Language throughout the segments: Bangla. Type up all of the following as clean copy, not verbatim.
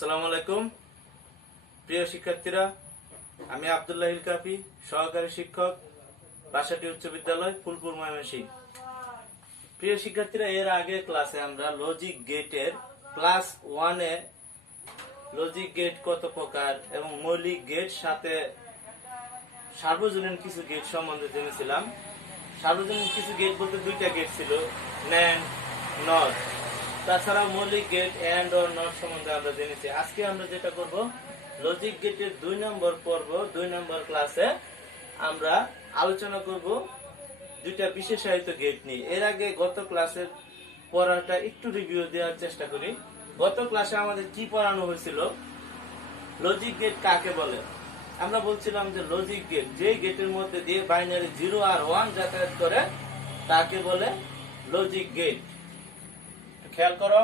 আসসালামু আলাইকুম প্রিয় শিক্ষার্থীরা, আমি আব্দুল্লাহ কাফি, সহকারী শিক্ষক, বাসাটি উচ্চ বিদ্যালয়, ফুলপুর, ময়মনসিংহ। প্রিয় শিক্ষার্থীরা, এর আগে ক্লাসে আমরা লজিক গেটের ক্লাস 1-এ লজিক গেট কত প্রকার এবং মৌলিক গেট সাথে সার্বজনীন কিছু গেট সম্বন্ধে জেনেছিলাম। সার্বজনীন কিছু গেট বলতে দুইটা গেট ছিল, ন্যান্ড, নট। তাছাড়া মৌলিক গেট এন্ড ও নট সম্বন্ধে আমরা জেনেছি। আজকে আমরা যেটা করব, লজিক গেটের 2 নম্বর পর্ব, 2 নম্বর ক্লাসে আমরা আলোচনা করব দুইটা বিশেষায়িত গেট নিয়ে। এর আগে গত ক্লাসের পড়াটা একটু রিভিউ দেওয়ার চেষ্টা করি। গত ক্লাসে আমাদের কি পড়ানো হয়েছিল, লজিক গেট কাকে বলে। আমরা বলছিলাম যে লজিক গেট যে গেটের মধ্যে দিয়ে বাইনারি 0 আর 1 যাতায়াত করে তাকে বলে লজিক গেট। খেয়াল করো,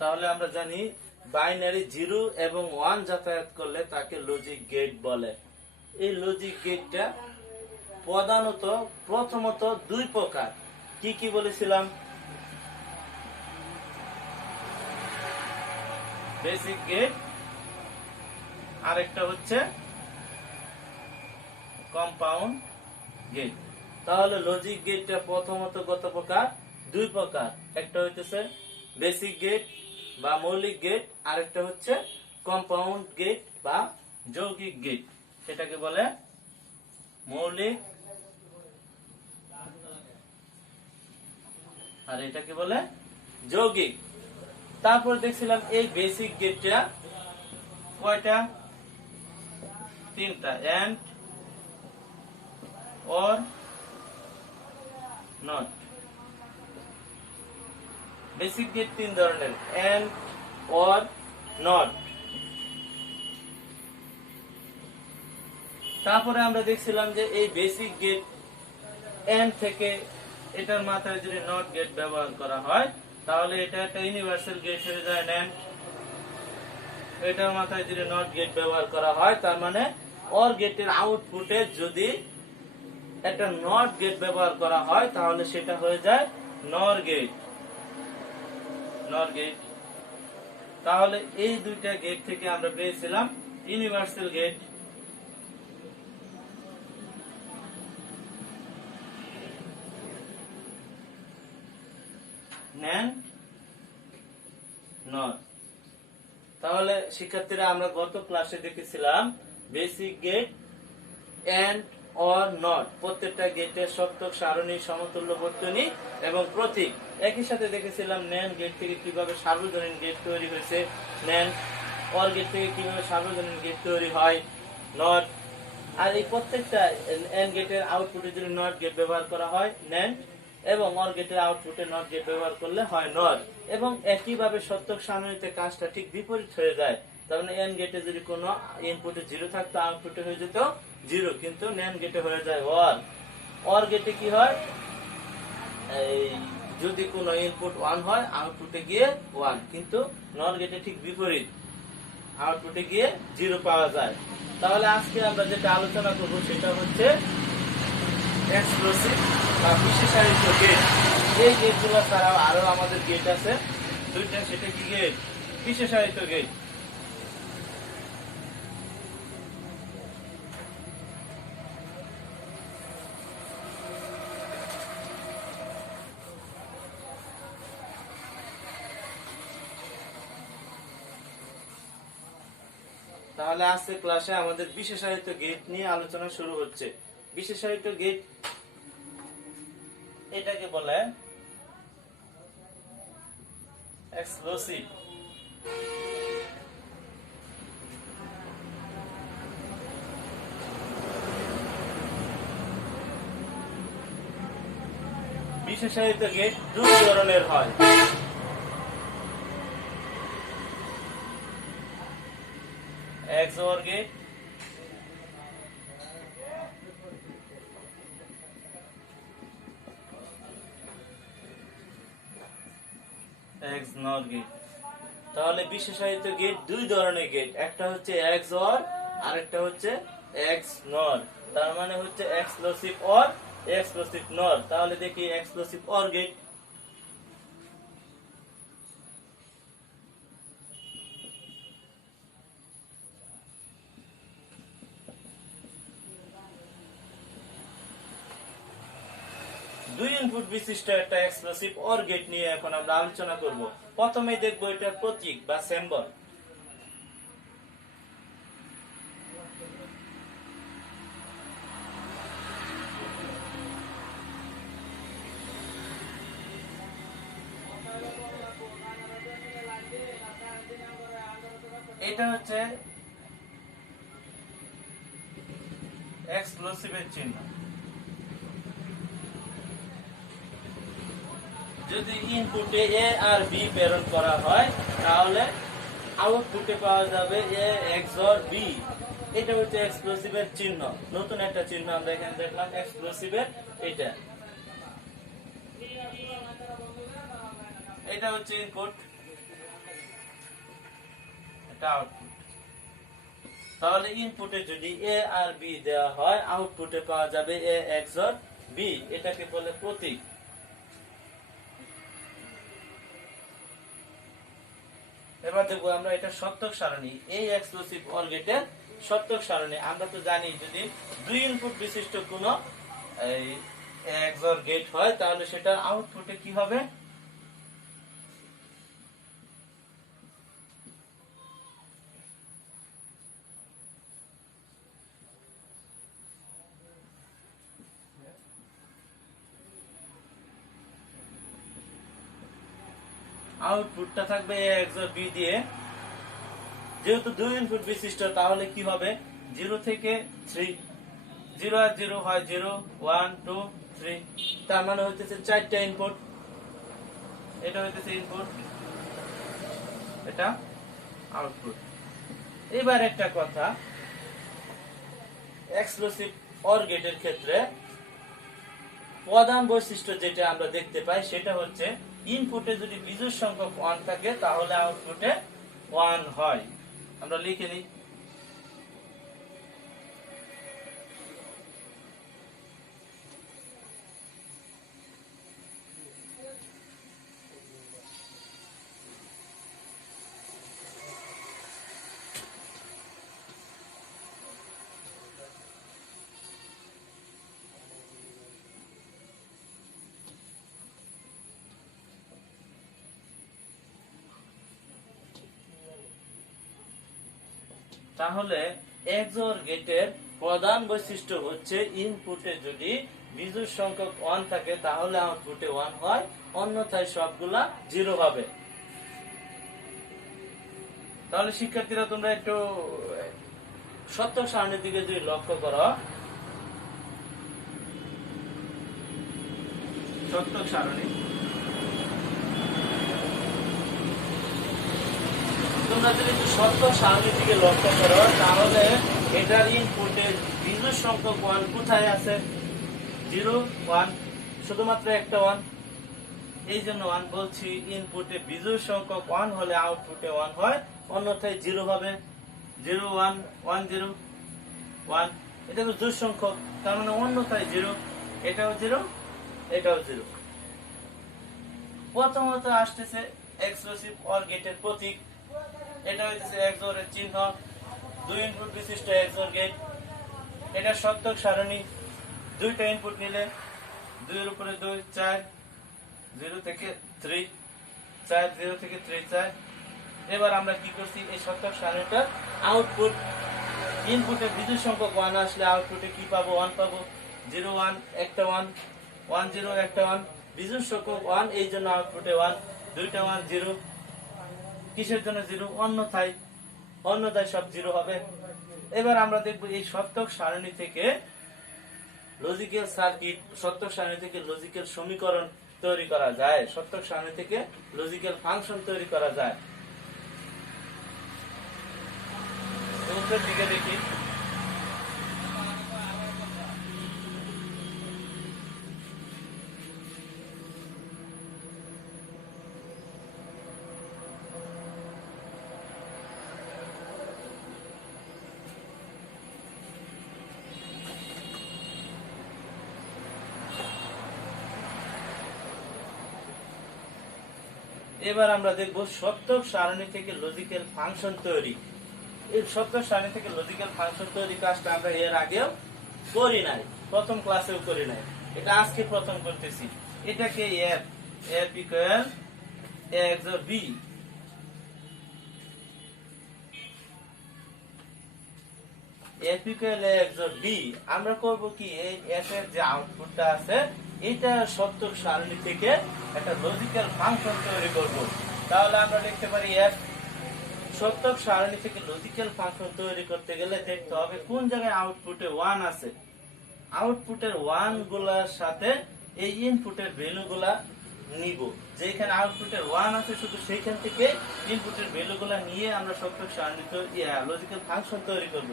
তাহলে আমরা জানি বাইনারি 0 এবং 1 যাতায়াত করলে তাকে লজিক গেট বলে। এই লজিক গেটটা প্রথমত 2 প্রকার। কি কি বলেছিলাম? বেসিক গেট, আরেকটা হচ্ছে কম্পাউন্ড গেট। তাহলে লজিক গেটটা প্রথমত কত প্রকার? 2 প্রকার। একটা হইতেছে বেসিক গেট বা মৌলিক গেট, আরেকটা হচ্ছে কম্পাউন্ড গেট বা যৌগিক গেট। সেটাকে বলে মৌলিক আর এটাকে বলে যৌগিক। তারপর দেখছিলাম এই বেসিক গেটটা কয়টা? 3টা, and, or, not. Basic gate 3 ধরনের, এন্ড, অর, নট। তারপরে আমরা দেখছিলাম যে এই বেসিক গেট এন্ড থেকে এটার মাথায় যদি নট গেট ব্যবহার করা হয় তাহলে এটা একটা ইউনিভার্সাল গেট হয়ে যায় ন্যান্ড। এটার মাথায় যদি নট গেট ব্যবহার করা হয় তার মানে অর গেটের আউটপুটে যদি একটা নট গেট ব্যবহার করা হয় তাহলে সেটা হয়ে যায় নর গেট। নর গেট। তাহলে এই দুইটা গেট থেকে আমরা পেয়েছিলাম ইউনিভার্সাল গেট। NAND, not. তাহলে শিক্ষার্থীরা, আমরা গত ক্লাসে দেখেছিলাম basic gate, and, or, not. প্রত্যেকটা গেটের সত্যক, সারণী, সমতুল্য বর্তনী এবং প্রতীক। একই সাথে দেখেছিলাম ন্যান্ড গেট থেকে কিভাবে সার্বজনীন গেট তৈরি হয়েছে, ন্যান্ড, অর গেট থেকে কিভাবে সার্বজনীন গেট তৈরি হয়, নট। আর এই প্রত্যেকটা এন্ড গেটের আউটপুটে যদি নট গেট ব্যবহার করা হয় ন্যান্ড, এবং অর গেটের আউটপুটে নট গেট ব্যবহার করলে হয় নর। এবং একইভাবে সত্যক সারণীতে কাজটা ঠিক বিপরীত হয়ে যায়। তার মানে এন্ড গেটে যদি কোনো ইনপুটে 0 থাকতো, আউটপুটে হয়ে যেত 0, কিন্তু ন্যান্ড গেটে হয়ে যায় অর। অর গেটে কি হয়, এই যদি কোনো ইনপুট 1 হয় আউটপুটে গিয়ে 1, কিন্তু নর গেটে ঠিক বিপরীত, আউটপুটে গিয়ে 0 পাওয়া যায়। তাহলে আজকে আমরা যেটা আলোচনা করব সেটা হচ্ছে এক্সক্লুসিভ বা বিশেষায়িত গেট। এই গেটগুলো ছাড়াও আরো আমাদের গেট আছে 2টা, সেটা কি গেট? বিশেষায়িত গেট। তাহলে আজকে ক্লাসে আমাদের বিশেষায়িত গেট নিয়ে আলোচনা শুরু হচ্ছে। বিশেষায়িত গেট এটাকে বলে এক্সক্লুসিভ। বিশেষায়িত গেট 2 ধরনের হয়। XOR gate XNOR gate. তাহলে বিশেষায়িত গেট দুই ধরনের গেট, একটা হচ্ছে XOR আর একটা হচ্ছে XNOR। তার মানে হচ্ছে এক্সক্লুসিভ OR এক্সক্লুসিভ NOR। তাহলে দেখি এক্সক্লুসিভ OR গেট। দুই ইনপুট বিশিষ্ট একটা এক্সক্লুসিভ OR গেট নিয়ে এখন আমরা আলোচনা করব। প্রথমেই দেখব এটার প্রতীক বা সিম্বল। এটা হচ্ছে এক্সক্লুসিভের চিহ্ন। যদি ইনপুটে এ আর বি প্রেরণ করা হয় তাহলে আউটপুটে পাওয়া যাবে এ XOR বি। এটা হচ্ছে এক্সক্লুসিভের চিহ্ন। নতুন একটা চিহ্ন আমরা এখানে দেখলাম এক্সক্লুসিভের। এটা হচ্ছে ইনপুট, এটা আউটপুট। তাহলে ইনপুটে যদি এ আর বি দেওয়া হয় আউটপুটে পাওয়া যাবে এ XOR বি। এটাকে বলে প্রতীক। এবার দেখবো আমরা এটা সত্যক সারণী। এই এক্সক্লুসিভ OR গেটের সত্যক সারণী। আমরা তো জানি যদি দুই ইনপুট বিশিষ্ট কোনো XOR গেট হয় তাহলে সেটা আউটপুটে কি হবে, আউটপুটটা থাকবে এ XOR বি দিয়ে। যেহেতু দুই ইনপুট বিশিষ্ট তাহলে কি হবে, 0 থেকে 3, 0 আর 0 হয় 0, 1 2 3। তার মানে হইতেছে চারটা ইনপুট। এটা হইতেছে ইনপুট, এটা আউটপুট। এবার একটা কথা, এক্সক্লুসিভ OR গেটের ক্ষেত্রে প্রধান বৈশিষ্ট্য যেটা আমরা দেখতে পাই সেটা হচ্ছে ইনপুটে যদি বিজোড় সংখ্যক 1 থাকে তাহলে আউটপুটে 1 হয়। আমরা লিখে নিই। তাহলে XOR গেটের প্রধান বৈশিষ্ট্য হচ্ছে ইনপুটে যদি বিজোড় সংখ্যক 1 থাকে তাহলে আউটপুটে 1 হয়, অন্যথায় সবগুলা 0 হবে। তাহলে শিক্ষার্থীরা তোমরা একটু সত্যক সারণীর দিকে যদি লক্ষ্য করো, সত্যক সারণী তোমরা যদি সত্যক সারণীর দিকে লক্ষ্য করো তাহলে এটার ইনপুটে বিজোড় সংখ্যক 1 কোথায় আছে, 0 1, শুধুমাত্র একটা 1। এই জন্য 1 বলছি। ইনপুটে বিজোড় সংখ্যক 1 হলে আউটপুটে 1 হয়, অন্যথায় 0 হবে। 0 1 1 0 1, এটা হলো জোড় সংখ্যক, তার মানে অন্যথায় 0। এটাও 0, এটাও 0। প্রথমত আসতেছে এক্সক্লুসিভ OR গেটের প্রতীক। এটা হইতেছে XOR এর চিহ্ন, দুই ইনপুট বিশিষ্ট XOR গেট। এটা সত্যক সারণী। দুইটা ইনপুট নিলে 2 এর উপরে 2 4, 0 থেকে 3 4, 0 থেকে 3 4। এবার আমরা কি করছি, এই সত্যক সারণীটা আউটপুট ইনপুটে বিজোড় সংখ্যক 1 আসলে আউটপুটে কি পাবো, 1 পাবো। 0 1 একটা 1, 1 0 একটা 1, বিজোড় সংখ্যক 1 এই জন্য আউটপুটে 1, দুইটা 1 0। কিসের জন্য 0, অন্যথায় সব 0 হবে। এবার আমরা দেখব এই সত্যক সারণী থেকে লজিক্যাল সার্কিট, সত্যক সারণী থেকে লজিক্যাল সমীকরণ তৈরি করা যায়, সত্যক সারণী থেকে লজিক্যাল ফাংশন তৈরি করা যায়। উত্তর দিকে দেখি। এবার আমরা দেখব সত্যক সারণী থেকে লজিক্যাল ফাংশন তৈরি। এই সত্যক সারণী থেকে লজিক্যাল ফাংশন তৈরি কাজটা আমরা এর আগেও করি নাই, প্রথম ক্লাসেও করি নাই, এটা আজকে প্রথম করতেছি। এটাকে এফ এফ ইকুয়াল এ XOR বি, এফ ইকুয়াল এ XOR বি। আমরা করব কি, এই এফ এর যে আউটপুটটা আছে এটা সত্যক সারণী থেকে একটা লজিক্যাল ফাংশন তৈরি করব। তাহলে আমরা লিখতে পারি এফ সত্যক সারণী থেকে লজিক্যাল ফাংশন তৈরি করতে গেলে দেখতে হবে কোন জায়গায় আউটপুটে 1 আছে। আউটপুটের 1 গুলার সাথে এই ইনপুটের ভ্যালু গুলা নিব। যেখানে আউটপুটের 1 আছে শুধু সেইখান থেকে ইনপুটের ভ্যালু গুলা নিয়ে আমরা সত্যক সারণী লজিক্যাল ফাংশন তৈরি করব।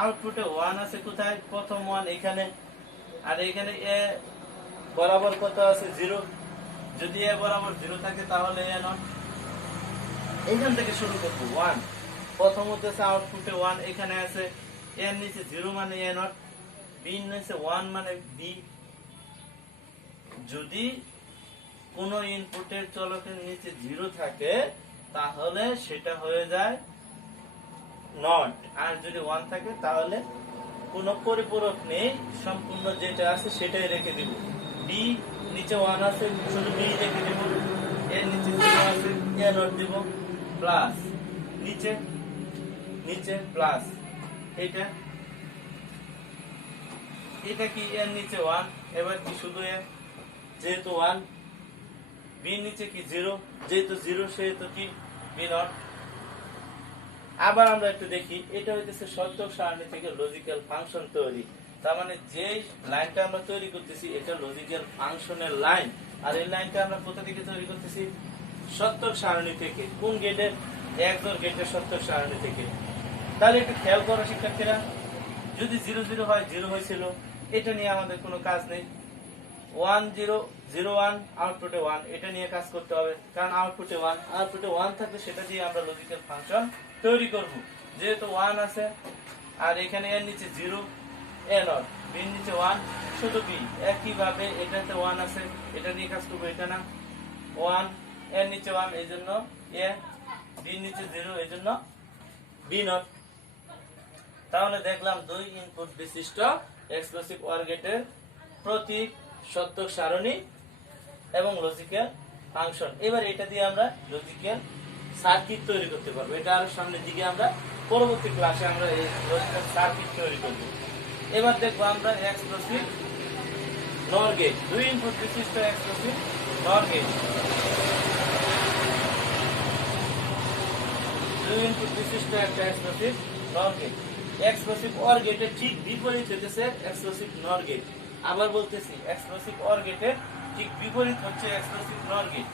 আউটপুটে 1 আছে কোথায়, প্রথম 1 এখানে, আর এখানে এ বরাবর কত আছে 0। যদি এ বরাবর 0 থাকে তাহলে এ নট। এখান থেকে শুরু করব 1, প্রথমত আছে আউটপুটে 1 এখানে আছে, এর নিচে 0 মানে এ নট, বি নিচে 1 মানে বি। যদি কোন ইনপুটের চলকের নিচে 0 থাকে তাহলে সেটা হয়ে যায় নট, আর যদি 1 থাকে তাহলে কোন পরিপূরক নেই, সম্পূর্ণ যেটা আছে সেটাই রেখে দিব। বি নিচে 1 আছে শুধু বি রেখে দিব, এর নিচে 0 আছে এ নট দিব, প্লাস নিচে নিচে প্লাস এটা এটা কি এর নিচে 1, এবার কি শুধু এ, যেহেতু 1, বি নিচে কি 0, যেহেতু 0 সেহেতু কি বি নট। আবার আমরা একটু দেখি, এটা হইতেছে সত্যক সারণী থেকে লজিক্যাল ফাংশন তৈরি। তার মানে যে লাইনটা আমরা তৈরি করতেছি এটা লজিক্যাল ফাংশনের লাইন, আর এই লাইনটা আমরা কোথা থেকে তৈরি করতেছি, সত্যক সারণী থেকে। কোন গেটের, XOR গেটের সত্যক সারণী থেকে। তাহলে একটু খেয়াল করো শিক্ষার্থীরা, যদি 0 0 হয়, 0 হয়েছিল, এটা নিয়ে আমাদের কোনো কাজ নেই। 1 0 0 1 আউটপুটে 1, এটা নিয়ে কাজ করতে হবে, কারণ আউটপুটে 1 থাকলে সেটা দিয়ে আমরা লজিক্যাল ফাংশন তৈরি করব। যেহেতু 1 আছে, আর এখানে এর নিচে 0 এ নট, বি এর নিচে 1 শুধু বি। একইভাবে এটাতে 1 আছে, এটা নিয়ে কাজ করবো, এটা না 1 এর নিচে 1 এই জন্য এ, বি এর নিচে 0 এই জন্য বি নট। তাহলে দেখলাম 2 ইনপুট বিশিষ্ট এক্সক্লুসিভ OR গেটের প্রতীক, সত্যক সারণী এবং লজিক্যাল ফাংশন। এবার এটা দিয়ে আমরা লজিক্যাল সার্কিট তৈরি করতে পারবো। এটা আরো সামনের দিকে আমরা পরবর্তী ক্লাসে আমরা এই লজিক্যাল সার্কিট তৈরি করব। এবার দেখবো আমরা এক্সক্লুসিভ নর গেট, 2 ইনপুট বিশিষ্ট এক্সক্লুসিভ নর গেট। 2 ইনপুট বিশিষ্ট একটা এক্সক্লুসিভ নর গেট। এক্সক্লুসিভ OR গেটের ঠিক বিপরীত হচ্ছে এক্সক্লুসিভ নর গেট। আবার বলতেছি, এক্সক্লুসিভ OR গেটের ঠিক বিপরীত হচ্ছে এক্সক্লুসিভ নর গেট।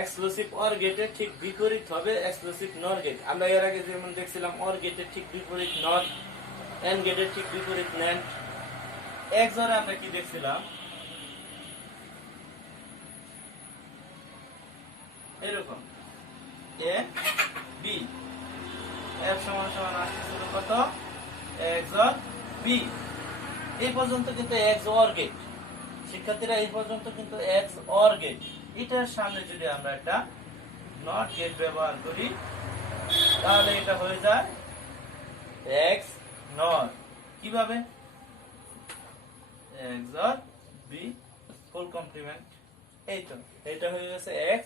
এক্সক্লুসিভ OR গেটের ঠিক বিপরীত হবে এক্সক্লুসিভ নর গেট। আমরা এর আগে যেমন দেখছিলাম OR গেটের ঠিক বিপরীত নট, এন্ড গেটের ঠিক বিপরীত ন্যান্ড। XOR আমরা কি দেখছিলাম, এরকম এ বি, এফ সমান সমান আসছিল কত, XOR বি। এই পর্যন্ত কিন্তু XOR গেট শিক্ষার্থীরা, এই পর্যন্ত কিন্তু XOR গেট। এটার সামনে যদি আমরা একটা নট গেট ব্যবহার করি তাহলে এটা হয়ে যায় X নট। কিভাবে, XOR বি ফুল কমপ্লিমেন্ট। এই তো এটা হয়ে গেছে X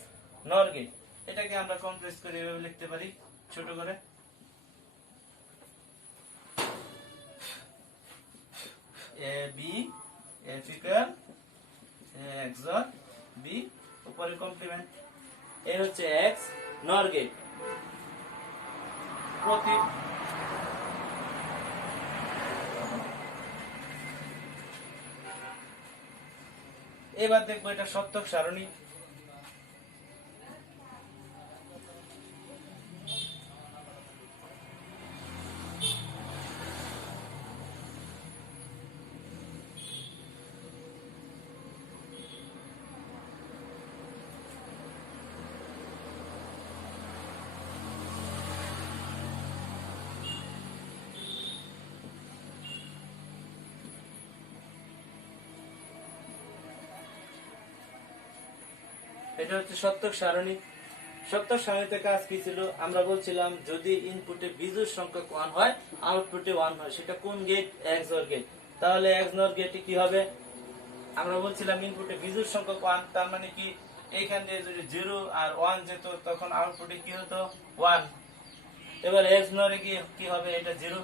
নর গেট। এটাকে আমরা কম্প্রেস করে এভাবে লিখতে পারি ছোট করে, A B F equal XOR B উপরে কমপ্লিমেন্ট। এই হচ্ছে X নর গেট প্রতীক। এবার দেখবো এটা সত্যক সারণী। এটা হচ্ছে সত্যক সারণী। সত্যক সারণীতে কাজ কি ছিল? আমরা বলছিলাম যদি ইনপুটে বিজোড় সংখ্যক 1 হয়, আউটপুটে 1 হয়, সেটা কোন গেট? XOR gate. তাহলে XOR গেটে কি হবে? আমরা বলছিলাম ইনপুটে বিজোড় সংখ্যক 1, তার মানে কি এইখান দিয়ে যদি 0 আর 1 যেত তখন আউটপুটে কি হতো? 1। এবার XOR এ কি হবে? এটা 0।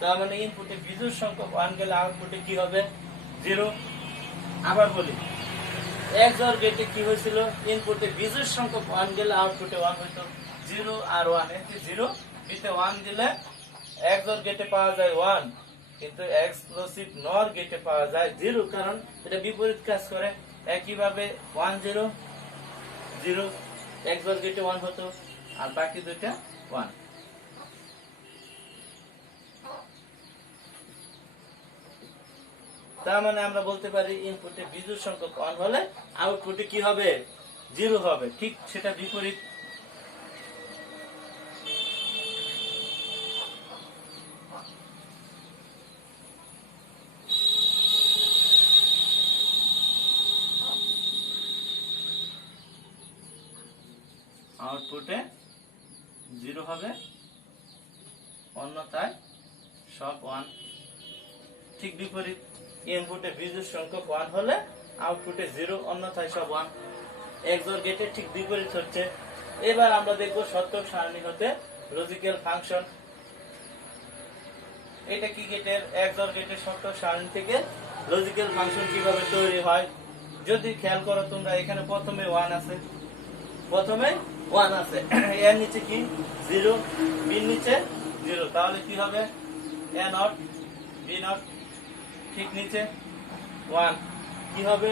তার মানে ইনপুটে বিজোড় সংখ্যক 1 গেলে আউটপুটে কি হবে? 0। আবার বলি, XOR গেটে কি হয়েছিল? ইনপুটে বিজোড় সংখ্যক 1 গেলে আউটপুটে 1 হইতো। 0 আর 1, এতে 0 বিতে 1 দিলে XOR গেটে পাওয়া যায় 1, কিন্তু এক্সক্লুসিভ নর গেটে পাওয়া যায় 0, কারণ এটা বিপরীত কাজ করে। একইভাবে 1 0 0 XOR গেটে 1 হতো, আর বাকি দুইটা 1। তার মানে আমরা বলতে পারি ইনপুটে বিজোড় সংখ্যক 1 হলে আউটপুটে কি হবে? 0 হবে। ঠিক সেটা বিপরীত। আউটপুটে 0 হবে, অন্যথায় সব 1। ঠিক বিপরীত, ইনপুটে বিজোড় সংখ্যক 1 হলে আউটপুটে 0, অন্যথায় সব 1। XOR গেটে ঠিক বিপরীত হচ্ছে। এবার আমরা দেখব সত্যক সারণী হতে লজিক্যাল ফাংশন। এটা কি গেটের? XOR গেটের সত্যক সারণী থেকে লজিক্যাল ফাংশন কিভাবে তৈরি হয় যদি খেয়াল করো তোমরা, এখানে প্রথমে 1 আছে, এর নিচে কি? 0, বির নিচে 0, তাহলে কি হবে? A নট B নট, ঠিক নিচে 1, কি হবে?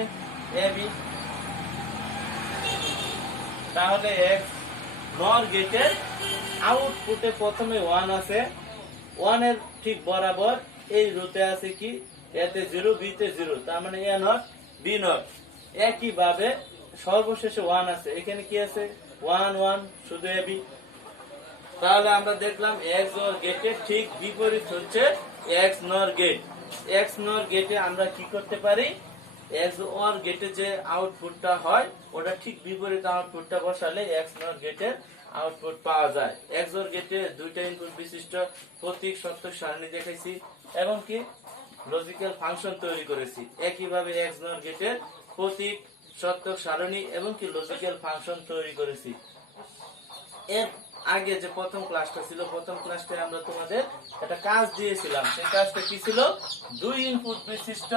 AB। তাহলে XOR গেটের আউটপুটে প্রথমে 1 আছে, 1 এর ঠিক বরাবর এই রোতে আছে কি? এতে 0, বিতে 0, তার মানে A নট B নট। একইভাবে সর্বশেষে 1 আছে, এখানে কি আছে? 1 1, শুধু AB। তাহলে আমরা দেখলাম XOR গেটের ঠিক বিপরীত হচ্ছে XNOR গেট। XNOR গেটে আমরা কি করতে পারি? XOR গেটে যে আউটপুটটা হয় ওটা ঠিক বিপরীত আউটপুটটা বসালে XNOR গেটের আউটপুট পাওয়া যায়। XOR গেটে দুইটা ইনপুট বিশিষ্ট প্রতীক সত্যক সারণী দেখাইছি এবং কি লজিক্যাল ফাংশন তৈরি করেছি। একইভাবে XNOR গেটের প্রতীক সত্যক সারণী এবং কি লজিক্যাল ফাংশন তৈরি করেছি। এর আগে যে প্রথম ক্লাসটা ছিল, প্রথম ক্লাসটায় আমরা তোমাদের একটা কাজ দিয়েছিলাম। সেই কাজটা কি ছিল? 2 ইনপুট বিশিষ্ট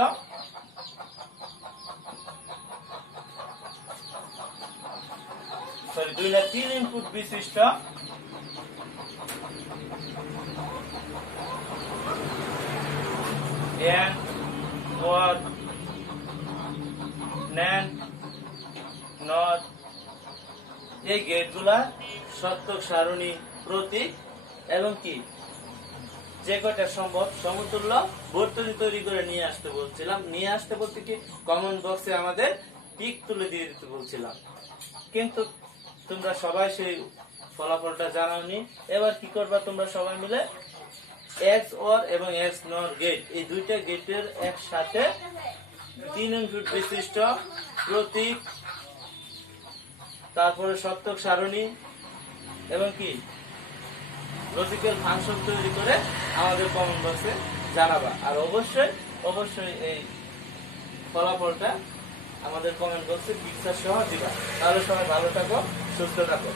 সরি 2 না 3 ইনপুট বিশিষ্ট AND OR NAND NOR এই গেটগুলা সত্যক সারণী, প্রতীক এবং কি যে কয়টা সম্ভব সমতুল্য বর্তনী তৈরি করে নিয়ে আসতে বলছিলাম। নিয়ে আসতে বলতে কি কমেন্ট বক্সে আমাদের পিক তুলে দিয়ে দিতে বলছিলাম, কিন্তু তোমরা সবাই সেই ফলাফলটা জানাওনি। এবার কি করবা তোমরা সবাই মিলে? XOR এবং XNOR গেট, এই দুইটা গেটের একসাথে 3 ইনপুট বিশিষ্ট প্রতীক, তারপরে সত্যক সারণী এবং কি লজিক্যাল ফাংশন তৈরি করে আমাদের কমেন্ট বক্সে জানাবা। আর অবশ্যই এই ফলাফলটা আমাদের কমেন্ট বক্সে পিকচার সহ দিবা। তাহলে সবাই ভালো থাকো, সুস্থ থাকো।